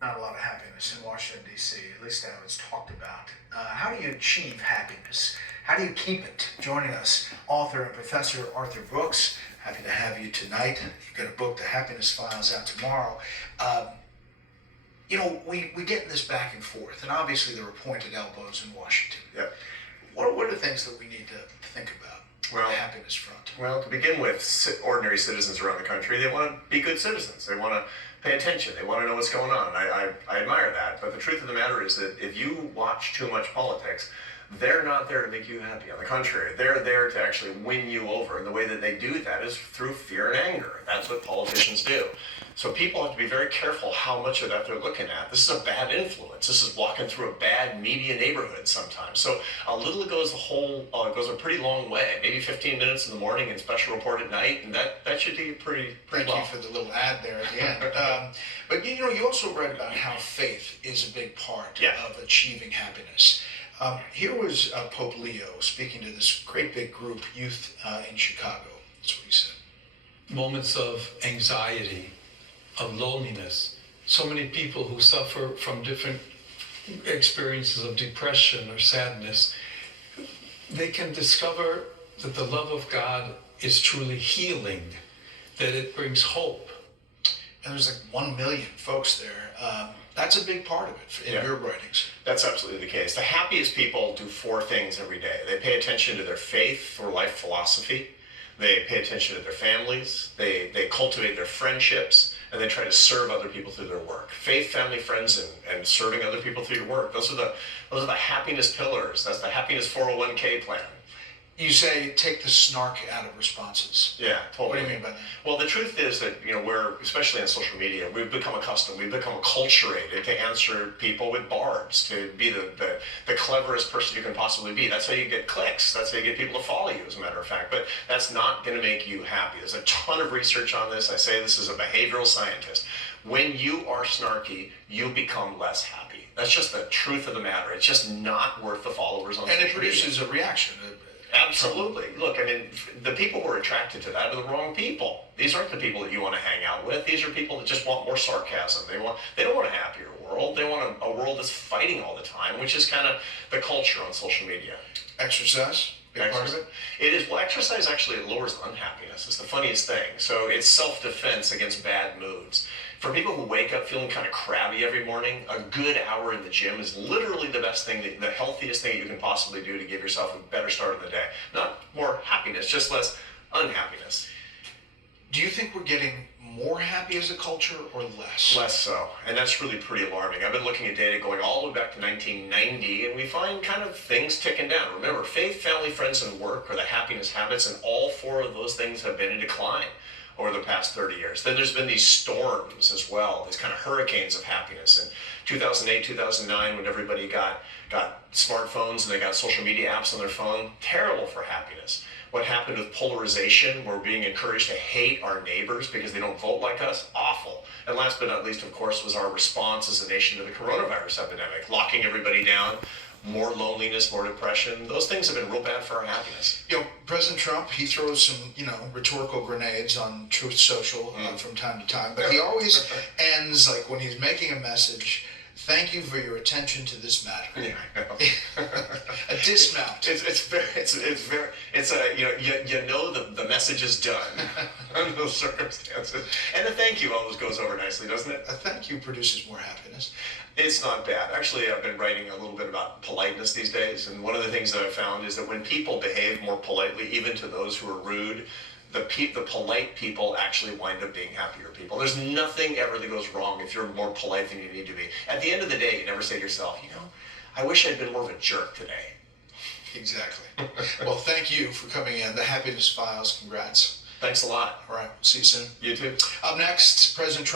not a lot of happiness in Washington, D.C., at least how it's talked about. How do you achieve happiness? How do you keep it? Joining us, author and professor Arthur Brooks. Happy to have you tonight. You've got a book, The Happiness Files, out tomorrow. We get in this back and forth, and obviously there are pointed elbows in Washington. Yeah. What are the things that we need to think about on the happiness front? Well, to begin with, ordinary citizens around the country, they want to be good citizens. They want to pay attention. They want to know what's going on. I admire that. But the truth of the matter is that if you watch too much politics, they're not there to make you happy. On the contrary, they're there to actually win you over. And the way that they do that is through fear and anger. That's what politicians do. So people have to be very careful how much of that they're looking at. This is a bad influence. This is walking through a bad media neighborhood sometimes. So a little goes goes a pretty long way. Maybe 15 minutes in the morning and special report at night, and that should do pretty Thank well. you for the little ad there at the end. But you also read about how faith is a big part of achieving happiness. Here was Pope Leo speaking to this great big group, youth in Chicago. That's what he said. Moments of anxiety, of loneliness. So many people who suffer from different experiences of depression or sadness, they can discover that the love of God is truly healing, that it brings hope. And there's like 1 million folks there. That's a big part of it in your writings. That's absolutely the case. The happiest people do 4 things every day. They pay attention to their faith or life philosophy. They pay attention to their families. They cultivate their friendships, and they try to serve other people through their work. Faith, family, friends, and serving other people through your work. Those are the happiness pillars. That's the happiness 401k plan. You say take the snark out of responses. Yeah, totally. What do you mean by that? Well, the truth is that, we're, especially on social media, we've become accustomed, we've become acculturated to answer people with barbs, to be the cleverest person you can possibly be. That's how you get clicks. That's how you get people to follow you, as a matter of fact. But that's not going to make you happy. There's a ton of research on this. I say this as a behavioral scientist. When you are snarky, you become less happy. That's just the truth of the matter. It's just not worth the followers on social media. And it produces a reaction. Absolutely. Look, the people who are attracted to that are the wrong people. These aren't the people that you want to hang out with. These are people that just want more sarcasm. They don't want a happier world. They want a world that's fighting all the time, which is kind of the culture on social media. Exercise? Big part of it? It is. Well, exercise actually lowers unhappiness. It's the funniest thing. So it's self-defense against bad moods. For people who wake up feeling kind of crabby every morning, a good hour in the gym is literally the best thing, the healthiest thing you can possibly do to give yourself a better start of the day. Not more happiness, just less unhappiness. Do you think we're getting more happy as a culture or less? Less so, and that's really pretty alarming. I've been looking at data going all the way back to 1990, and we find kind of things ticking down. Remember, faith, family, friends, and work are the happiness habits, and all 4 of those things have been in decline over the past 30 years. Then there's been these storms as well, these kind of hurricanes of happiness. In 2008, 2009, when everybody got smartphones and they got social media apps on their phone, terrible for happiness. What happened with polarization, we're being encouraged to hate our neighbors because they don't vote like us, awful. And last but not least, of course, was our response as a nation to the coronavirus epidemic, locking everybody down, more loneliness, more depression. Those things have been real bad for our happiness. President Trump, he throws some, rhetorical grenades on Truth Social from time to time, but he always ends, like when he's making a message, thank you for your attention to this matter. Yeah, I know. A dismount. The message is done under those circumstances. And the thank you always goes over nicely, doesn't it? A thank you produces more happiness. It's not bad. Actually, I've been writing a little bit about politeness these days, and one of the things that I've found is that when people behave more politely, even to those who are rude, the polite people actually wind up being happier people. There's nothing ever that goes wrong if you're more polite than you need to be. At the end of the day, you never say to yourself, I wish I'd been more of a jerk today. Exactly. Well, thank you for coming in. The Happiness Files, congrats. Thanks a lot. All right, see you soon. You too. Up next, President Trump.